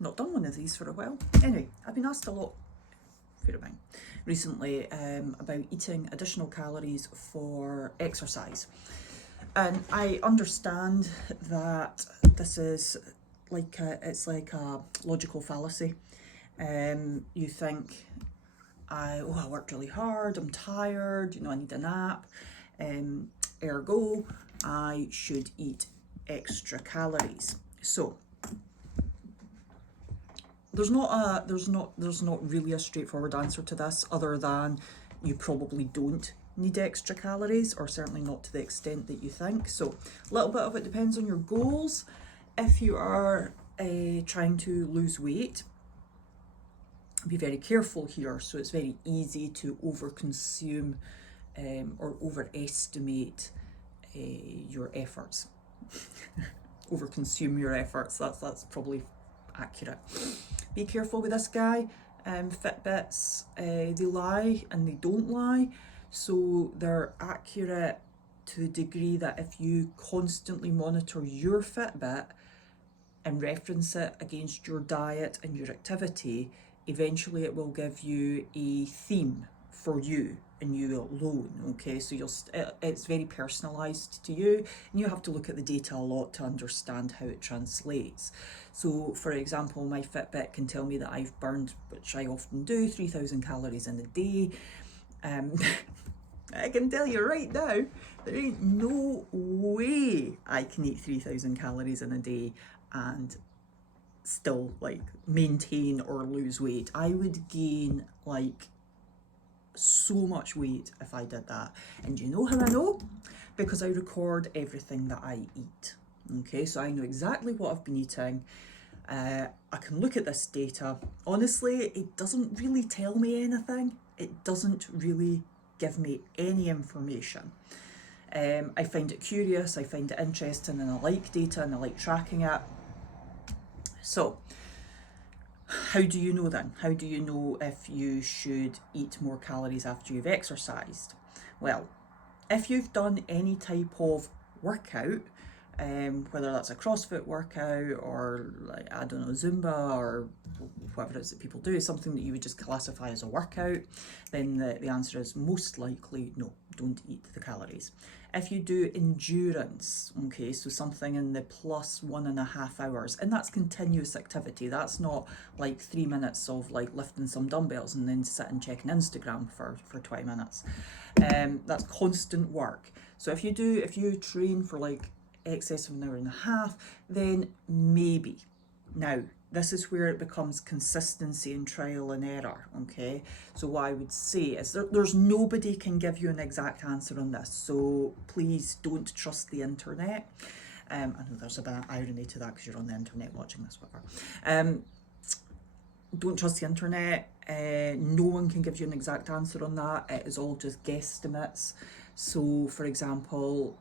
Not done one of these for a while. Anyway, I've been asked a lot, fair amount, recently about eating additional calories for exercise. And I understand that this is it's like a logical fallacy. You think, I worked really hard, I'm tired, I need a nap, ergo I should eat extra calories. So there's not really a straightforward answer to this, other than you probably don't need extra calories, or certainly not to the extent that you think. So a little bit of it depends on your goals. If you are trying to lose weight, be very careful here. So it's very easy to overconsume or overestimate your efforts. Overconsume your efforts, that's probably accurate. Be careful with this guy. Fitbits, they lie and they don't lie. So they're accurate to the degree that if you constantly monitor your Fitbit and reference it against your diet and your activity, eventually it will give you a theme for you and you alone. Okay, so it's very personalized to you, and you have to look at the data a lot to understand how it translates. So for example, my Fitbit can tell me that I've burned, which I often do, 3,000 calories in a day. I can tell you right now, there ain't no way I can eat 3,000 calories in a day and still maintain or lose weight. I would gain so much weight if I did that. And you know how I know? Because I record everything that I eat. Okay, so I know exactly what I've been eating. I can look at this data. Honestly, it doesn't really tell me anything. It doesn't really give me any information. I find it curious, I find it interesting, and I like data and I like tracking it. So how do you know then? How do you know if you should eat more calories after you've exercised? Well, if you've done any type of workout, whether that's a CrossFit workout or Zumba or whatever it is that people do, something that you would just classify as a workout, then the answer is most likely no, don't eat the calories. If you do endurance, okay, so something in the plus 1.5 hours, and that's continuous activity, that's not 3 minutes of lifting some dumbbells and then sitting checking Instagram for 20 minutes. That's constant work. So if you train for excess of 1.5 hours, then maybe. Now, this is where it becomes consistency and trial and error, okay? So what I would say is there's nobody can give you an exact answer on this, so please don't trust the internet. I know there's a bit of irony to that because you're on the internet watching this, whatever. Don't trust the internet. No one can give you an exact answer on that. It is all just guesstimates. So, for example,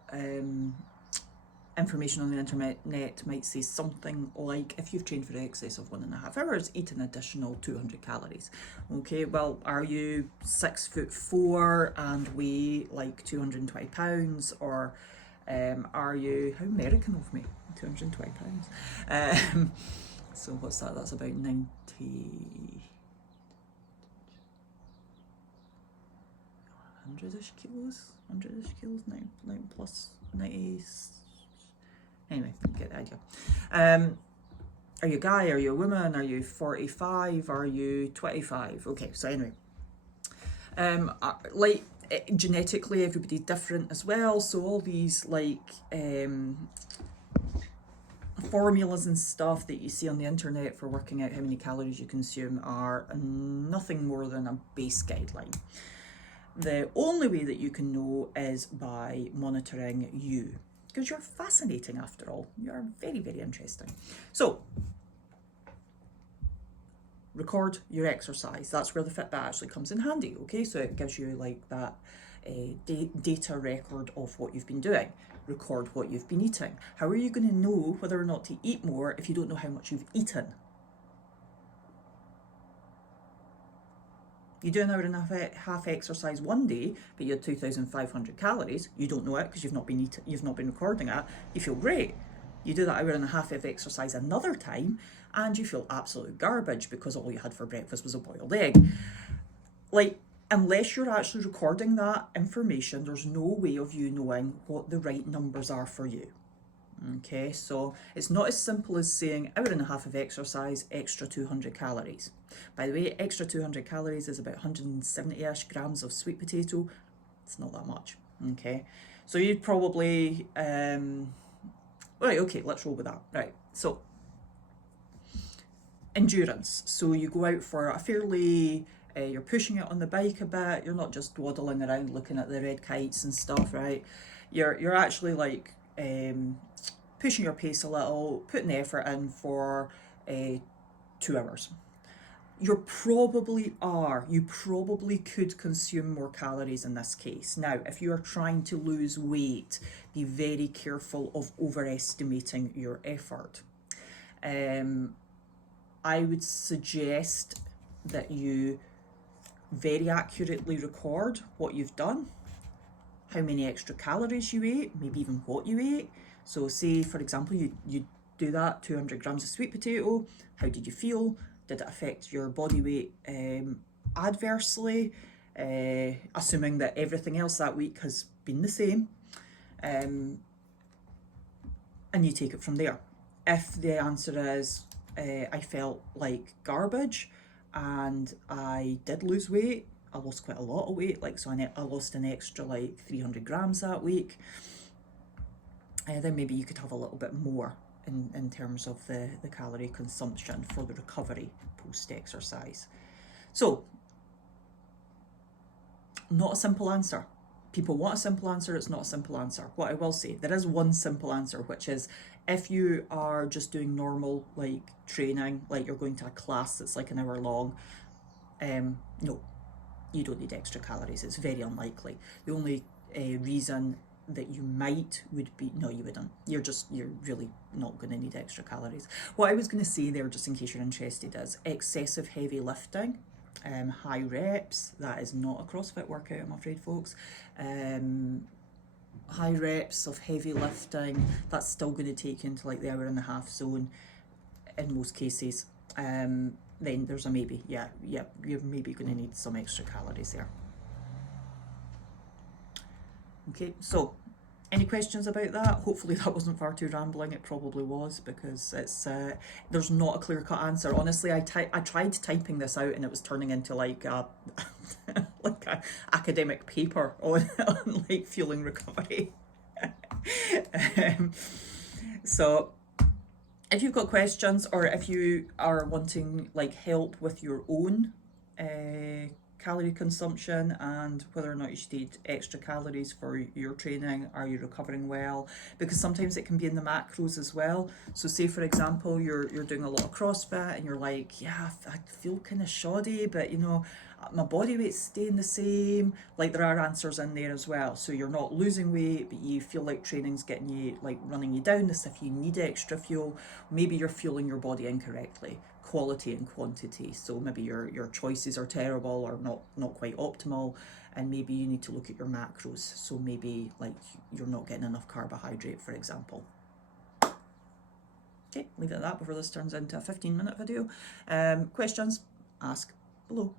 information on the internet might say something like, if you've trained for excess of 1.5 hours, eat an additional 200 calories. Okay, well, are you 6'4" and weigh 220 pounds, or are you, how American of me, 220 pounds? So what's that? That's about 100-ish kilos, 9 plus 90. Anyway, you get the idea. Are you a guy? Are you a woman? Are you 45? Are you 25? Okay, so anyway. Genetically, everybody's different as well. So all these formulas and stuff that you see on the internet for working out how many calories you consume are nothing more than a base guideline. The only way that you can know is by monitoring you, because you're fascinating after all. You're very, very interesting. So, record your exercise. That's where the Fitbit actually comes in handy, okay? So it gives you that data record of what you've been doing. Record what you've been eating. How are you going to know whether or not to eat more if you don't know how much you've eaten? You do an hour and a half exercise one day, but you had 2,500 calories. You don't know it because you've not been recording it. You feel great. You do that hour and a half of exercise another time and you feel absolute garbage because all you had for breakfast was a boiled egg. Like, unless you're actually recording that information, there's no way of you knowing what the right numbers are for you. Okay, so it's not as simple as saying hour and a half of exercise, extra 200 calories. By the way, extra 200 calories is about 170-ish grams of sweet potato. It's not that much. Okay, so you'd probably, right, okay, let's roll with that. Right, so endurance. So you go out for a fairly, you're pushing it on the bike a bit, you're not just waddling around looking at the red kites and stuff, right? You're actually like, pushing your pace a little, putting effort in for 2 hours. You probably could consume more calories in this case. Now, if you are trying to lose weight, be very careful of overestimating your effort. I would suggest that you very accurately record what you've done, how many extra calories you ate, maybe even what you ate. So say, for example, you do that, 200 grams of sweet potato, how did you feel? Did it affect your body weight adversely? Assuming that everything else that week has been the same. And you take it from there. If the answer is, I felt like garbage and I did lose weight, I lost quite a lot of weight, like, so I lost an extra like 300 grams that week, then maybe you could have a little bit more in terms of the calorie consumption for the recovery post-exercise. So, not a simple answer. People want a simple answer, it's not a simple answer. What I will say, there is one simple answer, which is if you are just doing normal like training, like you're going to a class that's like an hour long, no, you don't need extra calories. It's very unlikely. The only reason that you might would be, no, you wouldn't. You're really not going to need extra calories. What I was going to say there, just in case you're interested, is excessive heavy lifting, high reps. That is not a CrossFit workout, I'm afraid, folks. High reps of heavy lifting, that's still going to take you into like the hour and a half zone in most cases. Then there's a maybe. Yeah, you're maybe going to need some extra calories there. Okay, so any questions about that? Hopefully that wasn't far too rambling. It probably was, because it's there's not a clear-cut answer. Honestly, I tried typing this out and it was turning into like a like a academic paper on like fueling recovery. So if you've got questions, or if you are wanting like help with your own calorie consumption and whether or not you should eat extra calories for your training, are you recovering well? Because sometimes it can be in the macros as well. So say, for example, you're doing a lot of CrossFit and you're like, yeah, I feel kind of shoddy, but you know, my body weight's staying the same. Like, there are answers in there as well. So you're not losing weight, but you feel like training's getting you, like, running you down, as if you need extra fuel. Maybe you're fueling your body incorrectly, quality and quantity. So maybe your choices are terrible or not quite optimal, and maybe you need to look at your macros. So maybe like you're not getting enough carbohydrate, for example. Okay, leave it at that before this turns into a 15-minute video. Questions, ask below.